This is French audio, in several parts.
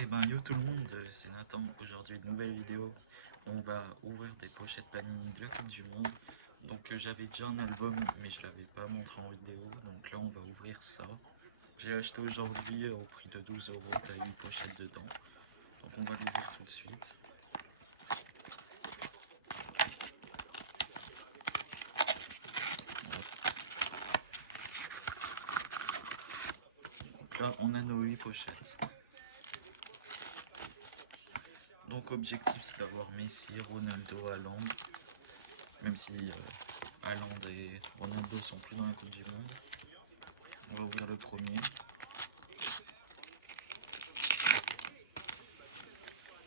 Eh ben yo tout le monde, c'est Nathan. Aujourd'hui une nouvelle vidéo. On va ouvrir des pochettes Panini de la Coupe du Monde. Donc j'avais déjà un album mais je l'avais pas montré en vidéo. Donc là on va ouvrir ça. J'ai acheté aujourd'hui au prix de 12 €. T'as 8 pochettes dedans. Donc on va l'ouvrir tout de suite. Donc là on a nos 8 pochettes. Donc objectif c'est d'avoir Messi, Ronaldo, Haaland. Même si Haaland et Ronaldo sont plus dans la Coupe du Monde. On va ouvrir le premier.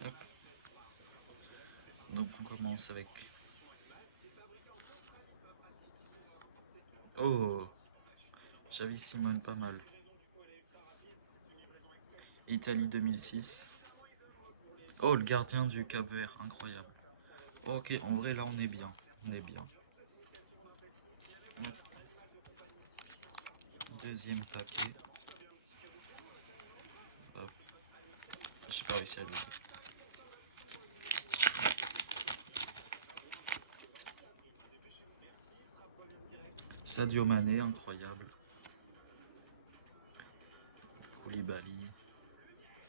Hop. Donc on commence avec... Oh, Xavi Simone, pas mal. Italie 2006. Oh, le gardien du Cap-Vert, incroyable. Ok, en vrai là on est bien. On est bien. Deuxième paquet. Hop. J'ai pas réussi à l'ouvrir. Sadio Mané, incroyable. Koulibaly.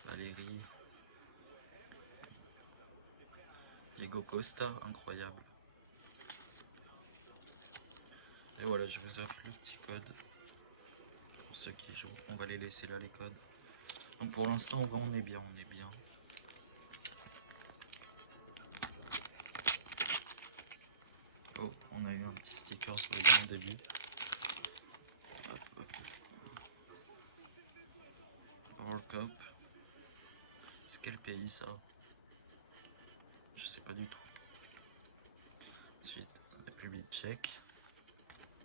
Valérie. Diego Costa, incroyable. Et voilà, je vous offre le petit code. Pour ceux qui jouent, on va les laisser là les codes. Donc pour l'instant, on est bien, on est bien. Oh, on a eu un petit sticker sur le grand début. World Cup. C'est quel pays ça? Je sais pas du tout. Ensuite, République tchèque.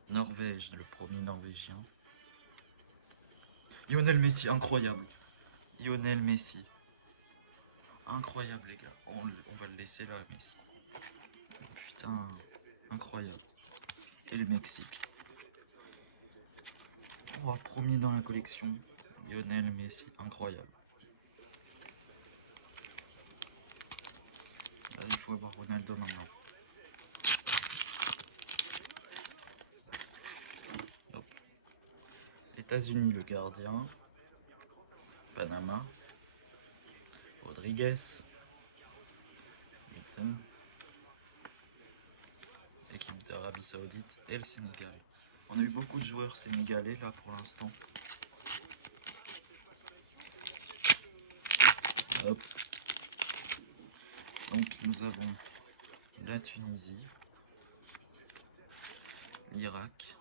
Norvège, le premier norvégien. Lionel Messi, incroyable. Lionel Messi. Incroyable les gars. On va le laisser là, Messi. Putain, incroyable. Et le Mexique. Oh, premier dans la collection. Lionel Messi, incroyable. Là, il faut avoir Ronaldo maintenant. Hop. États-Unis, le gardien. Panama. Rodriguez. Britain. Équipe d'Arabie Saoudite et le Sénégal. On a eu beaucoup de joueurs sénégalais là pour l'instant. Hop. Donc nous avons la Tunisie, l'Irak,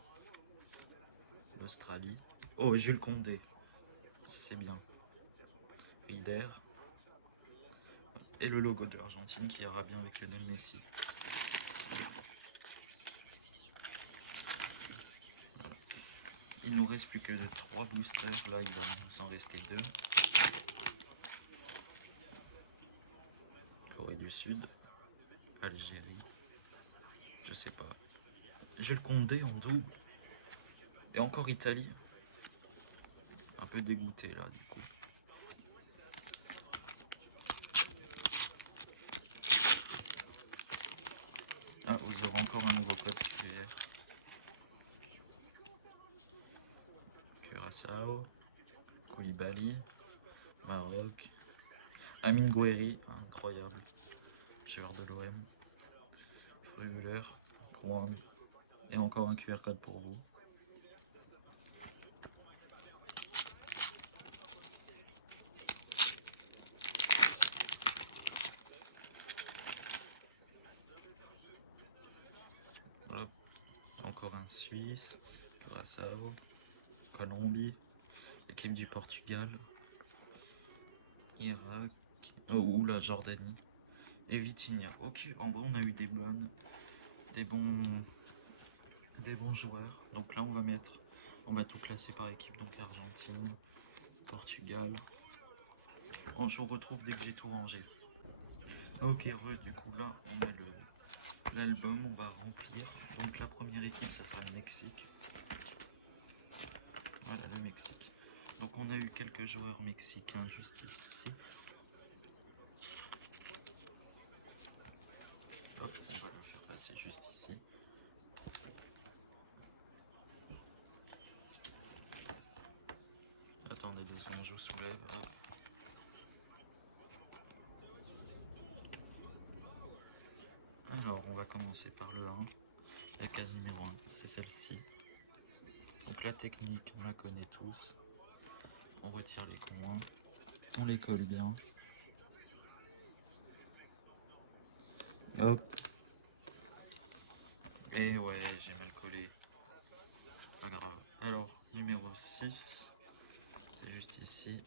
l'Australie. Oh, Jules Condé, ça c'est bien. Rieder. Et le logo de l'Argentine qui ira bien avec Lionel Messi. Voilà. Il nous reste plus que 3 boosters, là il va nous en rester 2. Corée du Sud, Algérie, je sais pas. Jules Condé en double. Et encore Italie. Un peu dégoûté là du coup. Ah, vous aurez encore un nouveau code QR. Curaçao, Koulibaly, Maroc, Amine Gouiri, incroyable, joueur de l'OM, Früler, Kwan, et encore un QR code pour vous. Voilà. Encore un Suisse, Curaçao, Colombie, équipe du Portugal, Irak, ou la Jordanie, et Vitinha. Ok, en vrai on a eu des bons joueurs. Donc là on va tout classer par équipe. Donc Argentine, Portugal. Je vous retrouve dès que j'ai tout rangé. Ok, du coup là on a l'album, on va remplir. Donc la première équipe ça sera le Mexique. Voilà le Mexique. Donc on a eu quelques joueurs mexicains juste ici. Hop, on va le faire passer juste ici. Attendez 2 secondes, je vous soulève. Hop. Alors on va commencer par le 1. La case numéro 1, c'est celle-ci. Donc la technique, on la connaît tous. On retire les coins. On les colle bien. Hop. Et ouais, j'ai mal collé. Pas grave. Alors, numéro 6. C'est juste ici.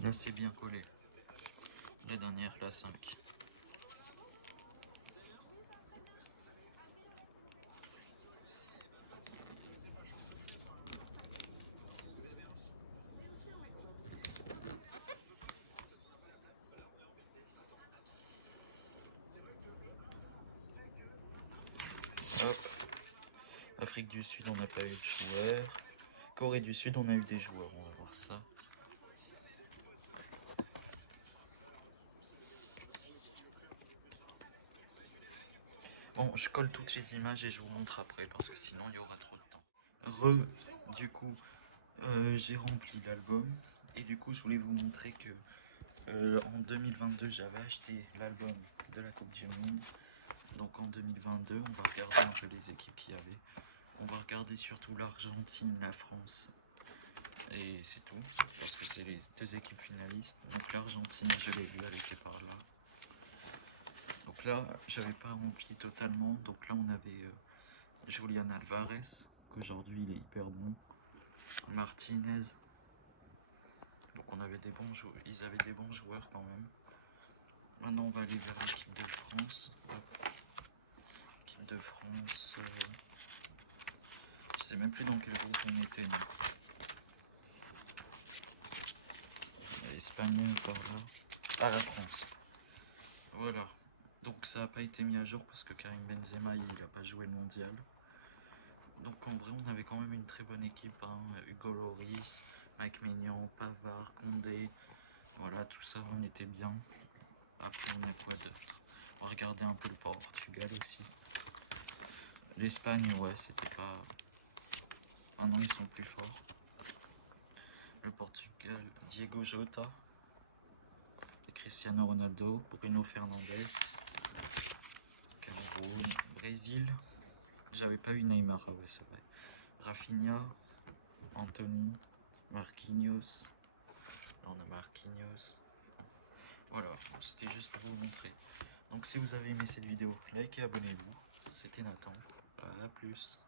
Là, c'est bien collé. La dernière, la 5. Hop. Afrique du Sud, on n'a pas eu de joueurs. Corée du Sud, on a eu des joueurs. On va voir ça. Bon, je colle toutes les images et je vous montre après parce que sinon il y aura trop de temps. Du coup, j'ai rempli l'album et du coup, je voulais vous montrer que en 2022, j'avais acheté l'album de la Coupe du Monde. Donc en 2022, on va regarder un peu les équipes qu'il y avait. On va regarder surtout l'Argentine, la France. Et c'est tout, parce que c'est les 2 équipes finalistes. Donc l'Argentine, je l'ai vue, elle était par là. Donc là, j'avais pas rempli totalement. Donc là, on avait Julian Alvarez, qu'aujourd'hui il est hyper bon. Martinez. Donc on avait des bons joueurs, ils avaient des bons joueurs quand même. Maintenant, on va aller vers l'équipe de France. L'équipe de France. Je sais même plus dans quel groupe on était. L'Espagne par là. Ah, la France. Voilà. Donc ça n'a pas été mis à jour parce que Karim Benzema il n'a pas joué le mondial. Donc en vrai on avait quand même une très bonne équipe. Hein. Hugo Lloris, Mike Maignan, Pavard, Condé. Voilà, tout ça on était bien. Après on a quoi d'autre? On va regarder un peu le Portugal aussi. L'Espagne, ouais, c'était pas... Maintenant ils sont plus forts. Le Portugal, Diego Jota, Cristiano Ronaldo, Bruno Fernandes, Cameroun, Brésil. J'avais pas eu Neymar, ah ouais, c'est vrai. Rafinha, Anthony, Marquinhos. Là, on a Marquinhos. Voilà, c'était juste pour vous montrer. Donc, si vous avez aimé cette vidéo, likez et abonnez-vous. C'était Nathan. À plus.